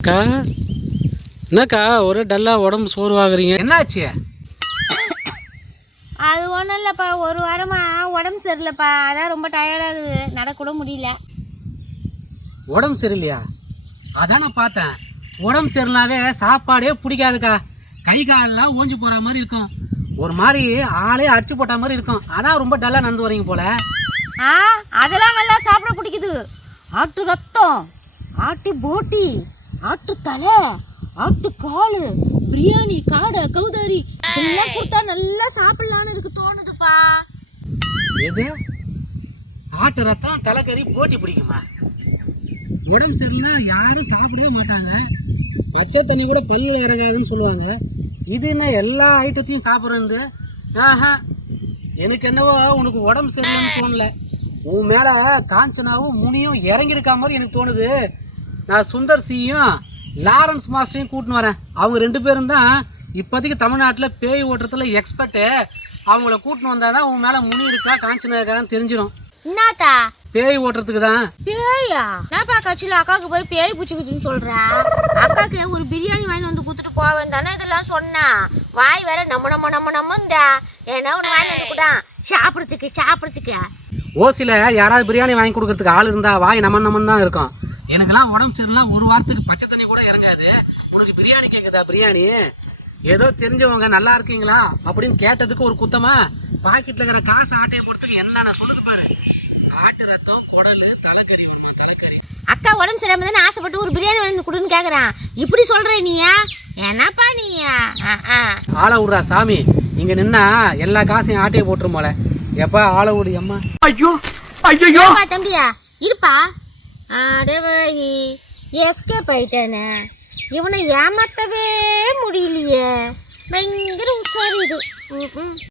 அக்கா என்னக்கா ஒரே டல்லாக உடம்பு சோர்வாகிறீங்க, என்னாச்சு? அது ஒன்றும் இல்லைப்பா, ஒரு வாரமாக உடம்பு சரியில்லைப்பா, அதான் ரொம்ப டயர்டாகுது, நடக்கூட முடியல. உடம்பு சரியில்லையா? அதான் நான் பார்த்தேன். உடம்பு சரியில்லாவே சாப்பாடே பிடிக்காதுக்கா. கை காலெல்லாம் ஓஞ்சி போகிற மாதிரி இருக்கும், ஒரு மாதிரி ஆளே அடிச்சு போட்ட மாதிரி இருக்கும். அதான் ரொம்ப டல்லாக நடந்து வரீங்க போல. அதெல்லாம் நல்லா சாப்பிட பிடிக்குது. ஆட்டு ரத்தம், ஆட்டு போட்டி, ஆட்டு தலை, ஆட்டு கால், பிரியாணி, காடை, கௌதாரி இதெல்லாம் கொடுத்தா நல்லா சாப்பிடலான்னு இருக்கு தோணுதுப்பா. எது? ஆட்டு ரத்தம், தலைக்கறி, போட்டி பிடிக்குமா? உடம்பு சரியில்லைன்னா யாரும் சாப்பிடவே மாட்டாங்க. பச்சை தண்ணி கூட பல்லில் இறங்காதுன்னு சொல்லுவாங்க. இது என்ன எல்லா ஐட்டத்தையும் சாப்பிட்றது? எனக்கு என்னவோ உனக்கு உடம்பு சரியில்லைன்னு தோணல. உன் மேலே காஞ்சனாவும் முனியும் இறங்கியிருக்கா மாதிரி எனக்கு தோணுது. நான் சுந்தர் சியும் லாரன்ஸ் மாஸ்டரையும் கூட்டின்னு வரேன். அவங்க 2 பேரும் தான் இப்போதைக்கு தமிழ்நாட்டில் பேய் ஓட்டுறதுல எக்ஸ்பர்ட்டு. அவங்கள கூட்டின்னு வந்தால் தான் உன் மேலே முனி இருக்கா காஞ்சனா இருக்கான்னு தெரிஞ்சிடும். என்னத்தா? பேய் ஓட்டுறதுக்கு தான். பேயா? என்னப்பா கட்சியில் அக்காவுக்கு போய் பேய் பிடிச்சிக்கிச்சுன்னு சொல்கிறா? அக்காவுக்கு ஒரு பிரியாணி வாங்கி வந்து கொடுத்துட்டு போவேன் தானே இதெல்லாம் சொன்னா. வாய் வேற நம்மந்தா ஏன்னா ஒன்று வாங்கி வந்து கூட சாப்பிட்றதுக்கு. ஓசியில் யாராவது பிரியாணி வாங்கி கொடுக்கறதுக்கு ஆள் இருந்தால் வாய் நம்மன்னு தான் இருக்கும். எனக்கெல்லாம் உடம்பு சரியில்லை, ஒரு வாரத்துக்கு பச்சை தண்ணி கூட இறங்காது. உனக்கு பிரியாணி கேட்குதா? பிரியாணி ஏதோ தெரிஞ்சவங்க நல்லா இருக்கீங்களா அப்படின்னு கேட்டதுக்கு ஒரு குத்தமா பாக்கெட்டில் இருக்கிற காசு ஆட்டையை பொறுத்துக்கு என்ன சொல்லுது பாரு. ஆட்டு ரத்தம், குடல், தலைக்கறி. அக்கா உடம்பு சரியாம தானே ஆசைப்பட்டு ஒரு பிரியாணி வாங்கி கொடுன்னு கேட்குறான். இப்படி சொல்கிற நீயா? என்னப்பா நீயா? ஆளை விட்றா சாமி, இங்கே நின்னா எல்லா காசையும் ஆட்டையை போட்டுரும் போல. எப்பா ஆளை விடு அம்மா. ஐயோ தம்பியா இருப்பா. எஸ்கேப் ஆயிட்டானே, இவனை ஏமாத்தவே முடியலையே. பயங்கர உஷாரு இது.